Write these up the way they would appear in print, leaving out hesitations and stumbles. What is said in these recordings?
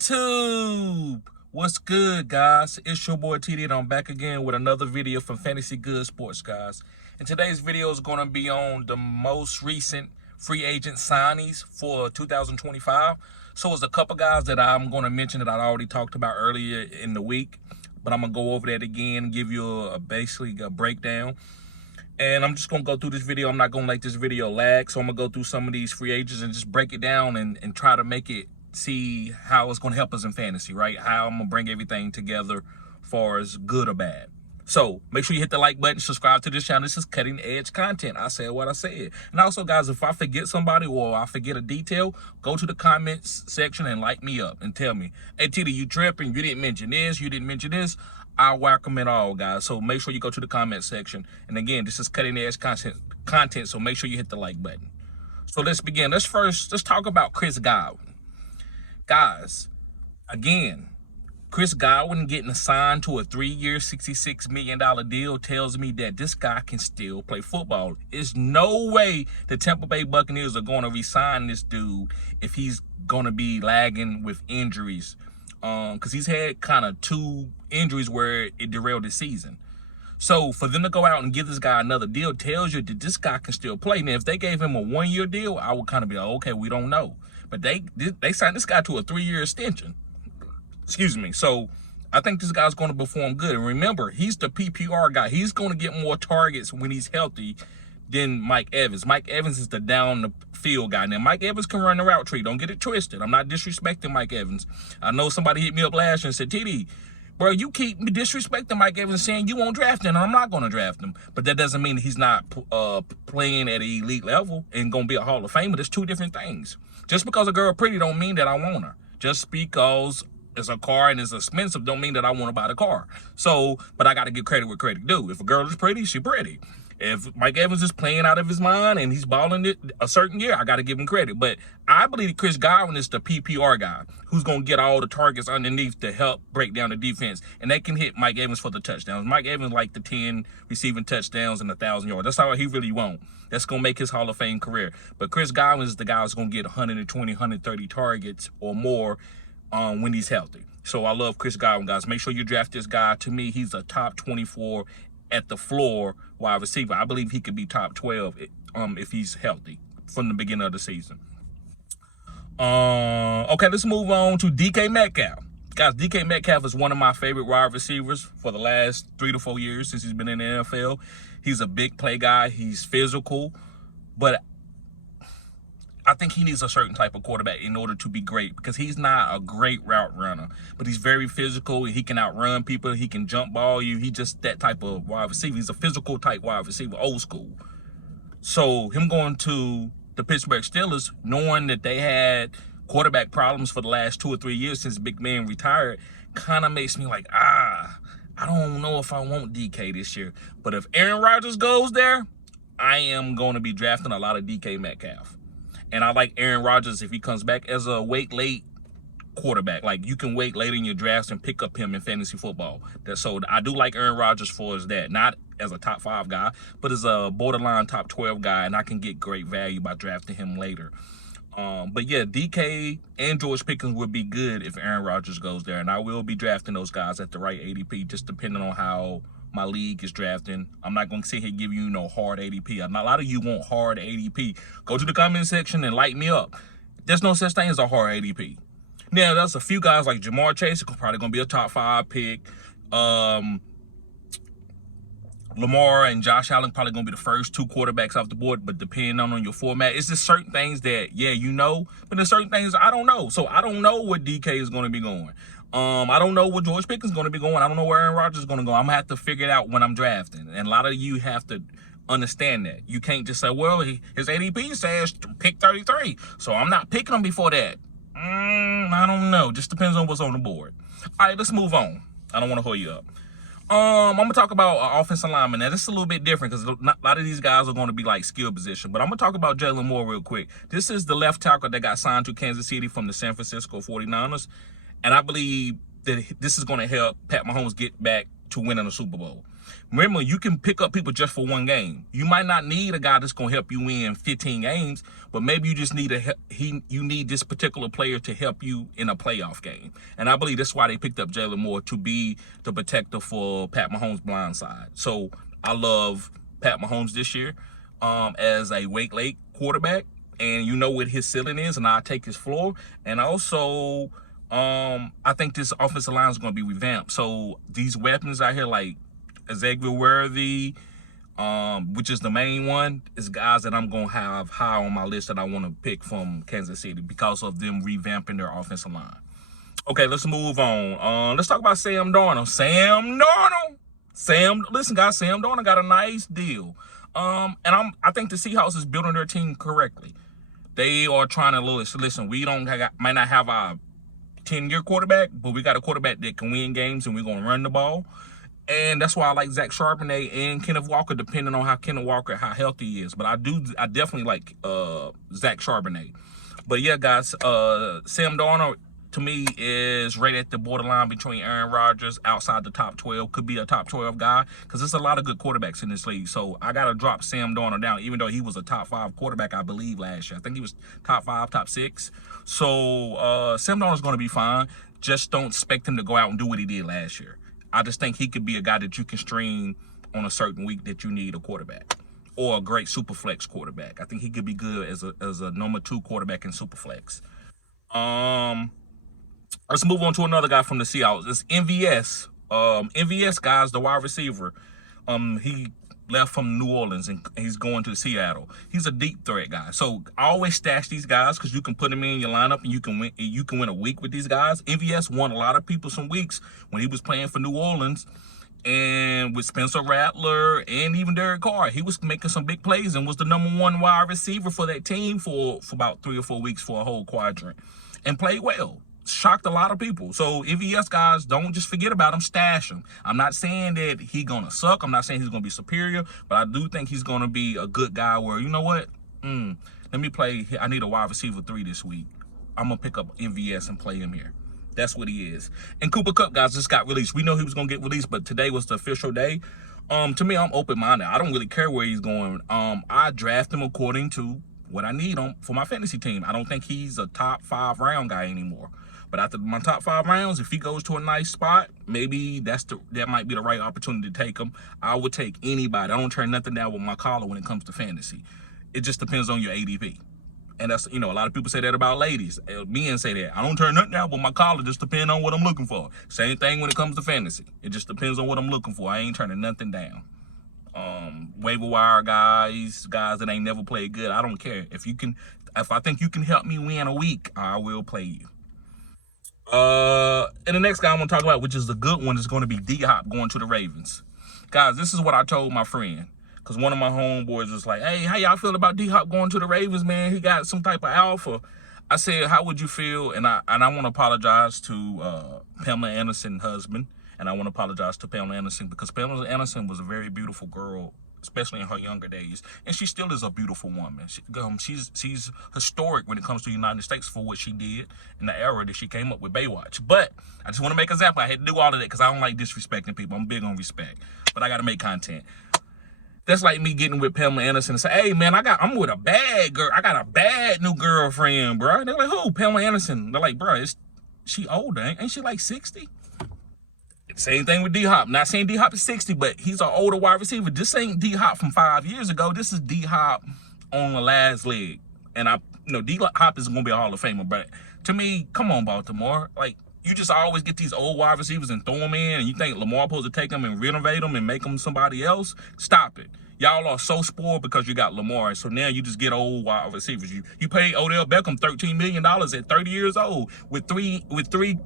YouTube, what's good, guys? It's your boy TD, and I'm back again with another video from Fantasy Good Sports, guys. And today's video is going to be on the most recent free agent signings for 2025. So it's a couple guys that I'm going to mention that I already talked about earlier in the week, but I'm going to go over that again and give you basically a breakdown. And I'm just going to go through this video. I'm not going to let this video lag, so I'm going to go through some of these free agents and just break it down and try to make it see how it's going to help us in fantasy, right? How I'm going to bring everything together far as good or bad. So make sure you hit the like button, subscribe to this channel. This is cutting edge content. I said what I said. And also, guys, if I forget somebody or I forget a detail, go to the comments section and light me up and tell me, hey, TD, you tripping? You didn't mention this. You didn't mention this. I welcome it all, guys. So make sure you go to the comment section. And again, this is cutting edge content. So make sure you hit the like button. So let's begin. Let's talk about Chris Godwin. Guys, again, Chris Godwin getting assigned to a 3-year, $66 million deal tells me that this guy can still play football. There's no way the Tampa Bay Buccaneers are going to re-sign this dude if he's going to be lagging with injuries. Because he's had kind of 2 injuries where it derailed his season. So for them to go out and give this guy another deal tells you that this guy can still play. Now, if they gave him a 1-year deal, I would kind of be like, okay, we don't know. But they signed this guy to a 3-year extension. Excuse me. So I think this guy's going to perform good. And remember, he's the PPR guy. He's going to get more targets when he's healthy than Mike Evans. Mike Evans is the down the field guy. Now, Mike Evans can run the route tree. Don't get it twisted. I'm not disrespecting Mike Evans. I know somebody hit me up last year and said, TD, bro, you keep disrespecting Mike Evans, saying you won't draft him, and I'm not going to draft him. But that doesn't mean he's not playing at an elite level and going to be a Hall of Famer. There's 2 different things. Just because a girl pretty don't mean that I want her. Just because it's a car and it's expensive don't mean that I want to buy the car. So, but I got to give credit where credit due. If a girl is pretty, she pretty. If Mike Evans is playing out of his mind and he's balling it a certain year, I got to give him credit. But I believe Chris Godwin is the PPR guy who's going to get all the targets underneath to help break down the defense. And they can hit Mike Evans for the touchdowns. Mike Evans like the 10 receiving touchdowns and 1,000 yards. That's all he really wants. That's going to make his Hall of Fame career. But Chris Godwin is the guy who's going to get 120, 130 targets or more when he's healthy. So I love Chris Godwin, guys. Make sure you draft this guy. To me, he's a top 24 at the floor wide receiver. I believe he could be top 12 if he's healthy from the beginning of the season. Okay, let's move on to DK Metcalf. Guys, DK Metcalf is one of my favorite wide receivers for the last 3 to 4 years since he's been in the NFL. He's a big play guy. He's physical, but I think he needs a certain type of quarterback in order to be great, because he's not a great route runner, but he's very physical. He can outrun people. He can jump ball you. He's just that type of wide receiver. He's a physical type wide receiver, old school. So him going to the Pittsburgh Steelers, knowing that they had quarterback problems for the last 2 or 3 years since Big Ben retired, kind of makes me like, I don't know if I want DK this year. But if Aaron Rodgers goes there, I am going to be drafting a lot of DK Metcalf. And I like Aaron Rodgers if he comes back as a wait late quarterback. Like, you can wait later in your drafts and pick up him in fantasy football. So I do like Aaron Rodgers for as that. Not as a top 5 guy, but as a borderline top 12 guy. And I can get great value by drafting him later. But yeah, DK and George Pickens would be good if Aaron Rodgers goes there. And I will be drafting those guys at the right ADP, just depending on how my league is drafting. I'm not going to sit here and give you no hard ADP. A lot of you want hard ADP. Go to the comment section and light me up. There's no such thing as a hard ADP. Now, there's a few guys like Jamar Chase, probably going to be a top 5 pick. Lamar and Josh Allen probably going to be the first 2 quarterbacks off the board, but depending on your format, it's just certain things that, yeah, you know, but there's certain things I don't know. So I don't know what DK is going to be going. I don't know what George Pickens is going to be going. I don't know where Aaron Rodgers is going to go. I'm going to have to figure it out when I'm drafting. And a lot of you have to understand that. You can't just say, well, his ADP says pick 33, so I'm not picking him before that. I don't know. Just depends on what's on the board. All right, let's move on. I don't want to hold you up. I'm going to talk about offensive lineman. Now, this is a little bit different because a lot of these guys are going to be like skill position. But I'm going to talk about Jalen Moore real quick. This is the left tackle that got signed to Kansas City from the San Francisco 49ers. And I believe that this is going to help Pat Mahomes get back to winning a Super Bowl. Remember, you can pick up people just for one game. You might not need a guy that's going to help you win 15 games, but maybe you just need you need this particular player to help you in a playoff game. And I believe that's why they picked up Jalen Moore, to be the protector for Pat Mahomes' blind side. So I love Pat Mahomes this year as a Wake Lake quarterback, and you know what his ceiling is, and I'll take his floor. And also, I think this offensive line is going to be revamped. So these weapons out here, like Xavier Worthy, which is the main one, is guys that I'm going to have high on my list that I want to pick from Kansas City because of them revamping their offensive line. Okay, let's move on. Let's talk about Sam Darnold. Listen, guys, Sam Darnold got a nice deal. And I think the Seahawks is building their team correctly. They are trying to listen. We might not have a 10-year quarterback, but we got a quarterback that can win games, and we're gonna run the ball. And that's why I like Zach Charbonnet and Kenneth Walker, depending on how Kenneth Walker, how healthy he is. But I definitely like Zach Charbonnet. But yeah, guys, Sam Darnold, to me, is right at the borderline between Aaron Rodgers, outside the top 12, could be a top 12 guy, because there's a lot of good quarterbacks in this league. So I got to drop Sam Darnold down, even though he was a top 5 quarterback, I believe, last year. I think he was top 5, top 6. So Sam Darnold's going to be fine. Just don't expect him to go out and do what he did last year. I just think he could be a guy that you can stream on a certain week that you need a quarterback, or a great super flex quarterback. I think he could be good as a number 2 quarterback in super flex. Let's move on to another guy from the Seahawks. It's MVS. MVS, guys, the wide receiver. He left from New Orleans and he's going to Seattle. He's a deep threat guy. So I always stash these guys because you can put them in your lineup and you can win a week with these guys. MVS won a lot of people some weeks when he was playing for New Orleans, and with Spencer Rattler and even Derek Carr. He was making some big plays and was the #1 wide receiver for that team for about 3 or 4 weeks for a whole quadrant, and played well. Shocked a lot of people. So MVS, guys, don't just forget about him, stash him. I'm not saying that he's gonna suck. I'm not saying he's gonna be superior, but I do think he's gonna be a good guy where, you know what, let me play. I need a wide receiver 3 this week. I'm gonna pick up MVS and play him here. That's what he is. And Cooper Kupp, guys, just got released. We know he was gonna get released, but today was the official day. To me, I'm open-minded. I don't really care where he's going. I draft him according to what I need for my fantasy team. I don't think he's a top 5 round guy anymore. But after my top 5 rounds, if he goes to a nice spot, maybe that might be the right opportunity to take him. I would take anybody. I don't turn nothing down with my collar when it comes to fantasy. It just depends on your ADP. And that's, a lot of people say that about ladies. Men say that. I don't turn nothing down with my collar, just depends on what I'm looking for. Same thing when it comes to fantasy. It just depends on what I'm looking for. I ain't turning nothing down. Waiver wire guys that ain't never played good, I don't care. If I think you can help me win a week, I will play you. And the next guy I'm going to talk about, which is the good one, is going to be D-Hop going to the Ravens. Guys, this is what I told my friend, because one of my homeboys was like, hey, how y'all feel about D-Hop going to the Ravens, man? He got some type of alpha. I said, how would you feel? And I want to apologize to Pamela Anderson's husband, and I want to apologize to Pamela Anderson, because Pamela Anderson was a very beautiful girl, especially in her younger days, and she still is a beautiful woman. She's historic when it comes to the United States for what she did in the era that she came up with Baywatch. But I just want to make an example. I had to do all of that because I don't like disrespecting people. I'm big on respect, but I got to make content. That's like me getting with Pamela Anderson and say, hey, man, I'm with a bad girl. I got a bad new girlfriend, bro. They're like, who? Pamela Anderson. They're like, bro, she older. Ain't she like 60? Same thing with D-Hop. Not saying D-Hop is 60, but he's an older wide receiver. This ain't D-Hop from 5 years ago. This is D-Hop on the last leg. And D-Hop is going to be a Hall of Famer. But to me, come on, Baltimore. Like, you just always get these old wide receivers and throw them in, and you think Lamar supposed to take them and renovate them and make them somebody else? Stop it. Y'all are so spoiled because you got Lamar, so now you just get old wide receivers. You paid Odell Beckham $13 million at 30 years old with three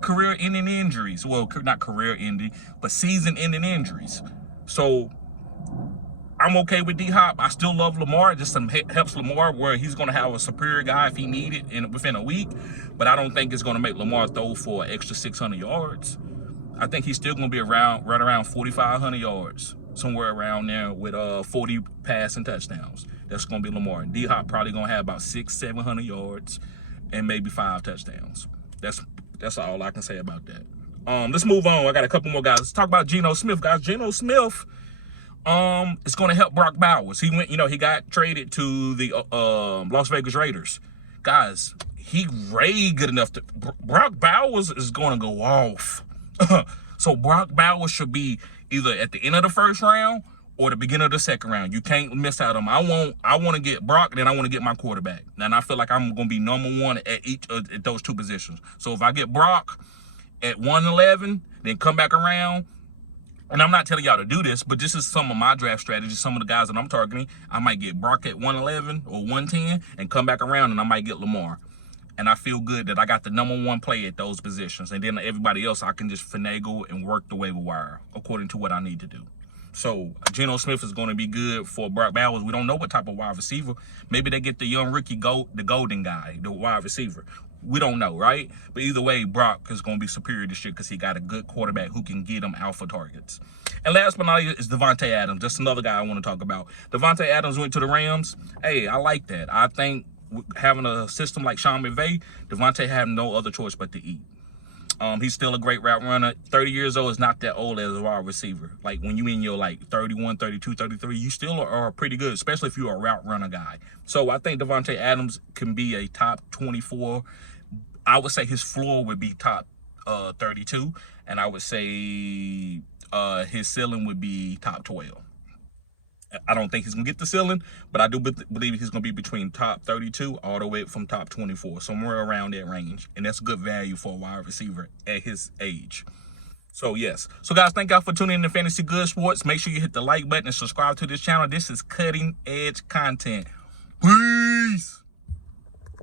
career-ending injuries. Well, not career-ending, but season-ending injuries. So I'm okay with D-Hop. I still love Lamar. It just helps Lamar where he's going to have a superior guy if he need it within a week. But I don't think it's going to make Lamar throw for an extra 600 yards. I think he's still going to be right around 4,500 yards. Somewhere around there with 40 passing touchdowns. That's going to be Lamar. And D-Hop probably going to have about 600-700 yards and maybe 5 touchdowns. That's all I can say about that. Let's move on. I got a couple more guys. Let's talk about Geno Smith, guys. Geno Smith It's going to help Brock Bowers. He went, he got traded to the Las Vegas Raiders. Guys, he way good enough to. Brock Bowers is going to go off. So Brock Bowers should be either at the end of the first round or the beginning of the second round. You can't miss out on him. I want to get Brock, then I want to get my quarterback. And I feel like I'm going to be #1 at each at those two positions. So if I get Brock at 111, then come back around. And I'm not telling y'all to do this, but this is some of my draft strategies, some of the guys that I'm targeting. I might get Brock at 111 or 110 and come back around, and I might get Lamar. And I feel good that I got the #1 play at those positions. And then everybody else, I can just finagle and work the waiver wire according to what I need to do. So Geno Smith is going to be good for Brock Bowers. We don't know what type of wide receiver. Maybe they get the young rookie, the golden guy, the wide receiver. We don't know, right? But either way, Brock is going to be superior this year because he got a good quarterback who can get him alpha targets. And last but not least is Davante Adams. Just another guy I want to talk about. Davante Adams went to the Rams. Hey, I like that. I think having a system like Sean McVay, Davante had no other choice but to eat. He's still a great route runner. 30 years old is not that old as a wide receiver. Like when you in your 31, 32, 33, you still are pretty good, especially if you're a route runner guy. So I think Davante Adams can be a top 24. I would say his floor would be top 32, and I would say his ceiling would be top 12. I don't think he's going to get the ceiling, but I do believe he's going to be between top 32 all the way from top 24, somewhere around that range. And that's good value for a wide receiver at his age. So, yes. So, guys, thank y'all for tuning in to Fantasy Good Sports. Make sure you hit the like button and subscribe to this channel. This is cutting-edge content. Peace!